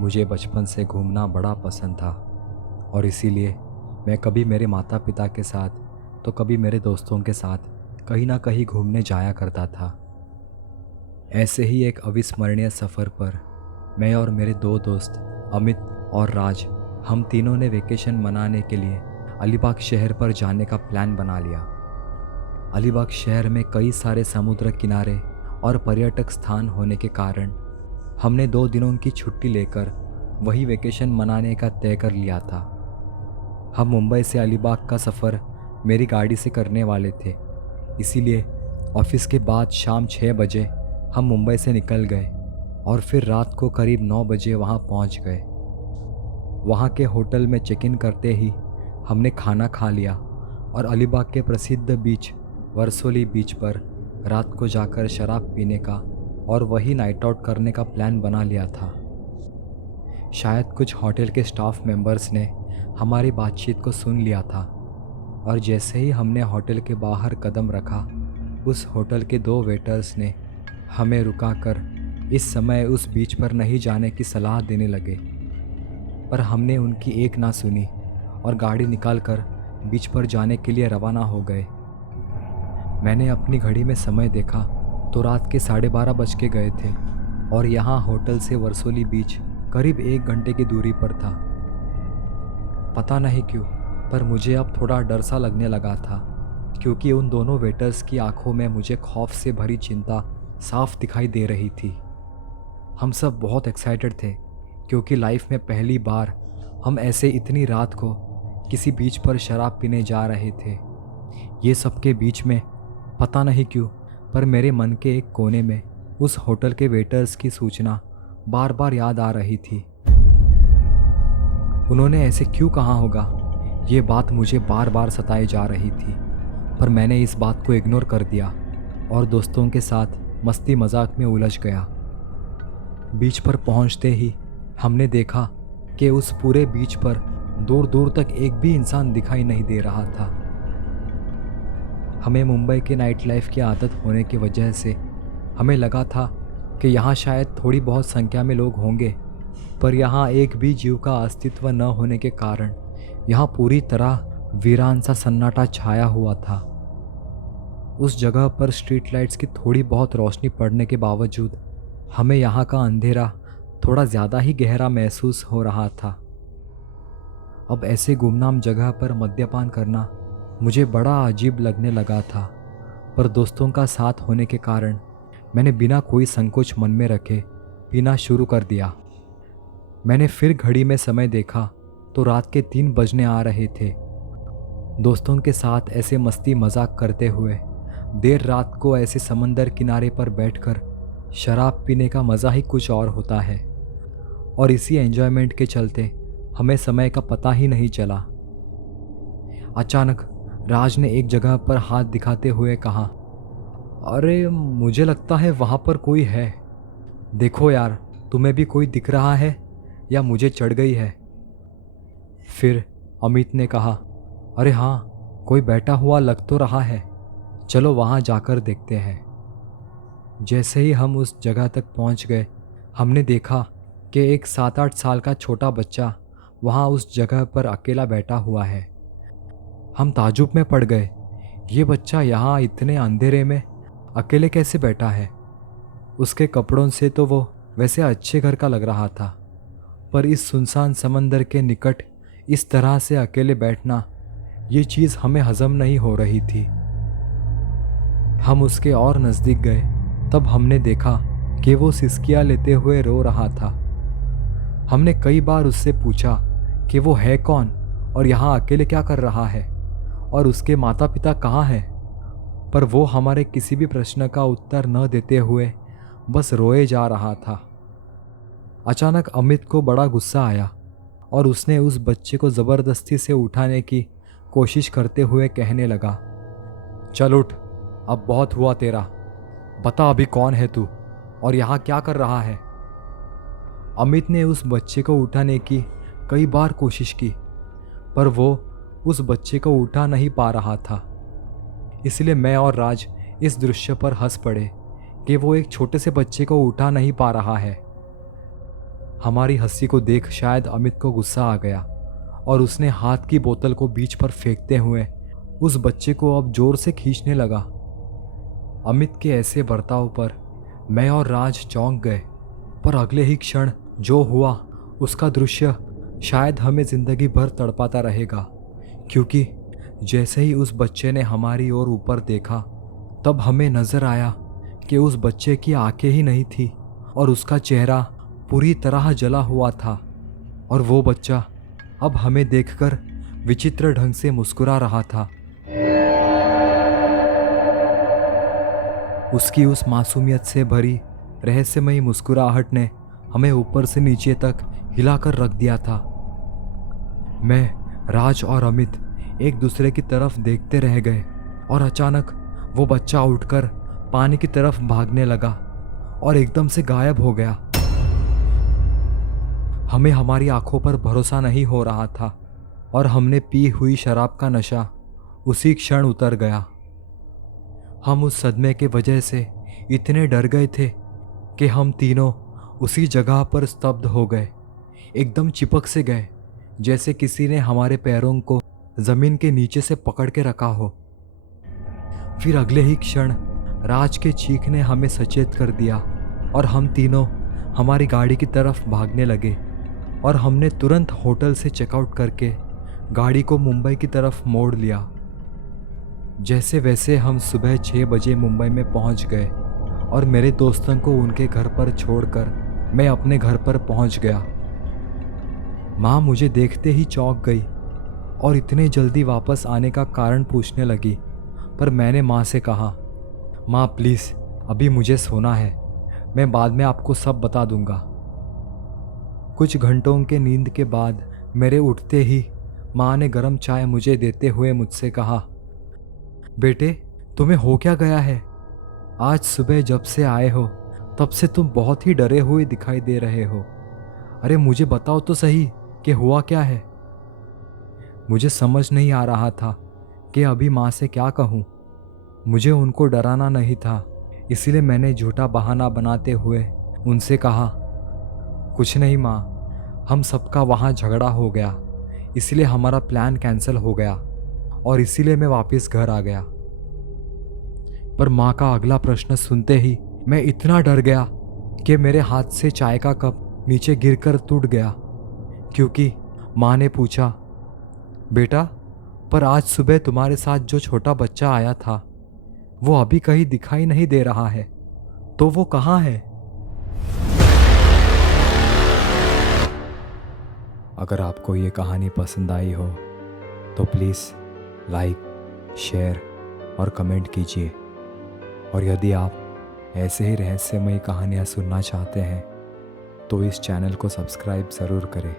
मुझे बचपन से घूमना बड़ा पसंद था और इसीलिए मैं कभी मेरे माता पिता के साथ तो कभी मेरे दोस्तों के साथ कहीं ना कहीं घूमने जाया करता था। ऐसे ही एक अविस्मरणीय सफ़र पर मैं और मेरे दो दोस्त अमित और राज, हम तीनों ने वेकेशन मनाने के लिए अलीबाग शहर पर जाने का प्लान बना लिया। अलीबाग शहर में कई सारे समुद्र किनारे और पर्यटक स्थान होने के कारण हमने 2 दिनों की छुट्टी लेकर वही वेकेशन मनाने का तय कर लिया था। हम मुंबई से अलीबाग का सफ़र मेरी गाड़ी से करने वाले थे, इसीलिए ऑफिस के बाद शाम 6 बजे हम मुंबई से निकल गए और फिर रात को करीब 9 बजे वहाँ पहुँच गए। वहाँ के होटल में चेक इन करते ही हमने खाना खा लिया और अलीबाग के प्रसिद्ध बीच वर्सोली बीच पर रात को जाकर शराब पीने का और वही नाइट आउट करने का प्लान बना लिया था। शायद कुछ होटल के स्टाफ मेंबर्स ने हमारी बातचीत को सुन लिया था और जैसे ही हमने होटल के बाहर कदम रखा, उस होटल के 2 वेटर्स ने हमें रुकाकर इस समय उस बीच पर नहीं जाने की सलाह देने लगे, पर हमने उनकी एक ना सुनी और गाड़ी निकालकर बीच पर जाने के लिए रवाना हो गए। मैंने अपनी घड़ी में समय देखा तो रात के 12:30 बज के गए थे और यहाँ होटल से वर्सोली बीच करीब 1 घंटे की दूरी पर था। पता नहीं क्यों, पर मुझे अब थोड़ा डर सा लगने लगा था, क्योंकि उन दोनों वेटर्स की आंखों में मुझे खौफ से भरी चिंता साफ दिखाई दे रही थी। हम सब बहुत एक्साइटेड थे, क्योंकि लाइफ में पहली बार हम ऐसे इतनी रात को किसी बीच पर शराब पीने जा रहे थे। ये सब के बीच में पता नहीं क्यों, पर मेरे मन के एक कोने में उस होटल के वेटर्स की सूचना बार बार याद आ रही थी। उन्होंने ऐसे क्यों कहा होगा, ये बात मुझे बार बार सताई जा रही थी, पर मैंने इस बात को इग्नोर कर दिया और दोस्तों के साथ मस्ती मजाक में उलझ गया। बीच पर पहुंचते ही हमने देखा कि उस पूरे बीच पर दूर दूर तक एक भी इंसान दिखाई नहीं दे रहा था। हमें मुंबई के नाइट लाइफ की आदत होने की वजह से हमें लगा था कि यहाँ शायद थोड़ी बहुत संख्या में लोग होंगे, पर यहाँ एक भी जीव का अस्तित्व न होने के कारण यहाँ पूरी तरह वीरान सा सन्नाटा छाया हुआ था। उस जगह पर स्ट्रीट लाइट्स की थोड़ी बहुत रोशनी पड़ने के बावजूद हमें यहाँ का अंधेरा थोड़ा ज़्यादा ही गहरा महसूस हो रहा था। अब ऐसे गुमनाम जगह पर मद्यपान करना मुझे बड़ा अजीब लगने लगा था, पर दोस्तों का साथ होने के कारण मैंने बिना कोई संकोच मन में रखे पीना शुरू कर दिया। मैंने फिर घड़ी में समय देखा तो रात के 3 बजने आ रहे थे। दोस्तों के साथ ऐसे मस्ती मजाक करते हुए देर रात को ऐसे समंदर किनारे पर बैठकर शराब पीने का मज़ा ही कुछ और होता है, और इसी एंजॉयमेंट के चलते हमें समय का पता ही नहीं चला। अचानक राज ने एक जगह पर हाथ दिखाते हुए कहा, अरे मुझे लगता है वहाँ पर कोई है। देखो यार, तुम्हें भी कोई दिख रहा है या मुझे चढ़ गई है? फिर अमित ने कहा, अरे हाँ, कोई बैठा हुआ लग तो रहा है, चलो वहाँ जाकर देखते हैं। जैसे ही हम उस जगह तक पहुँच गए, हमने देखा कि एक 7-8 साल का छोटा बच्चा वहाँ उस जगह पर अकेला बैठा हुआ है। हम ताज्जुब में पड़ गए, ये बच्चा यहाँ इतने अंधेरे में अकेले कैसे बैठा है? उसके कपड़ों से तो वो वैसे अच्छे घर का लग रहा था, पर इस सुनसान समंदर के निकट इस तरह से अकेले बैठना, ये चीज़ हमें हजम नहीं हो रही थी। हम उसके और नज़दीक गए, तब हमने देखा कि वो सिसकियाँ लेते हुए रो रहा था। हमने कई बार उससे पूछा कि वो है कौन और यहाँ अकेले क्या कर रहा है और उसके माता पिता कहाँ हैं, पर वो हमारे किसी भी प्रश्न का उत्तर न देते हुए बस रोए जा रहा था। अचानक अमित को बड़ा गुस्सा आया और उसने उस बच्चे को ज़बरदस्ती से उठाने की कोशिश करते हुए कहने लगा, चल उठ, अब बहुत हुआ तेरा, बता अभी कौन है तू और यहाँ क्या कर रहा है? अमित ने उस बच्चे को उठाने की कई बार कोशिश की, पर वो उस बच्चे को उठा नहीं पा रहा था। इसलिए मैं और राज इस दृश्य पर हंस पड़े कि वो एक छोटे से बच्चे को उठा नहीं पा रहा है। हमारी हंसी को देख शायद अमित को गुस्सा आ गया और उसने हाथ की बोतल को बीच पर फेंकते हुए उस बच्चे को अब जोर से खींचने लगा। अमित के ऐसे बर्ताव पर मैं और राज चौंक गए, पर अगले ही क्षण जो हुआ उसका दृश्य शायद हमें जिंदगी भर तड़पाता रहेगा, क्योंकि जैसे ही उस बच्चे ने हमारी ओर ऊपर देखा तब हमें नजर आया कि उस बच्चे की आंखें ही नहीं थी और उसका चेहरा पूरी तरह जला हुआ था और वो बच्चा अब हमें देखकर विचित्र ढंग से मुस्कुरा रहा था। उसकी उस मासूमियत से भरी रहस्यमयी मुस्कुराहट ने हमें ऊपर से नीचे तक हिलाकर रख दिया था। मैं, राज और अमित एक दूसरे की तरफ देखते रह गए और अचानक वो बच्चा उठकर पानी की तरफ भागने लगा और एकदम से गायब हो गया। हमें हमारी आंखों पर भरोसा नहीं हो रहा था और हमने पी हुई शराब का नशा उसी क्षण उतर गया। हम उस सदमे के वजह से इतने डर गए थे कि हम तीनों उसी जगह पर स्तब्ध हो गए, एकदम चिपक से गए, जैसे किसी ने हमारे पैरों को जमीन के नीचे से पकड़ के रखा हो। फिर अगले ही क्षण राज के चीख ने हमें सचेत कर दिया और हम तीनों हमारी गाड़ी की तरफ भागने लगे और हमने तुरंत होटल से चेकआउट करके गाड़ी को मुंबई की तरफ मोड़ लिया। जैसे वैसे हम सुबह 6 बजे मुंबई में पहुंच गए और मेरे दोस्तों को उनके घर पर छोड़कर मैं अपने घर पर पहुंच गया। माँ मुझे देखते ही चौंक गई और इतने जल्दी वापस आने का कारण पूछने लगी, पर मैंने माँ से कहा, माँ प्लीज़ अभी मुझे सोना है, मैं बाद में आपको सब बता दूंगा। कुछ घंटों के नींद के बाद मेरे उठते ही माँ ने गर्म चाय मुझे देते हुए मुझसे कहा, बेटे तुम्हें हो क्या गया है? आज सुबह जब से आए हो तब से तुम बहुत ही डरे हुए दिखाई दे रहे हो। अरे मुझे बताओ तो सही कि हुआ क्या है। मुझे समझ नहीं आ रहा था कि अभी माँ से क्या कहूँ। मुझे उनको डराना नहीं था, इसलिए मैंने झूठा बहाना बनाते हुए उनसे कहा, कुछ नहीं माँ, हम सबका वहाँ झगड़ा हो गया, इसलिए हमारा प्लान कैंसिल हो गया और इसीलिए मैं वापस घर आ गया। पर माँ का अगला प्रश्न सुनते ही मैं इतना डर गया कि मेरे हाथ से चाय का कप नीचे गिरकर टूट गया, क्योंकि माँ ने पूछा, बेटा पर आज सुबह तुम्हारे साथ जो छोटा बच्चा आया था वो अभी कहीं दिखाई नहीं दे रहा है, तो वो कहाँ है? अगर आपको ये कहानी पसंद आई हो तो प्लीज़ लाइक, शेयर और कमेंट कीजिए। और यदि आप ऐसे ही रहस्यमयी कहानियाँ सुनना चाहते हैं तो इस चैनल को सब्सक्राइब ज़रूर करें।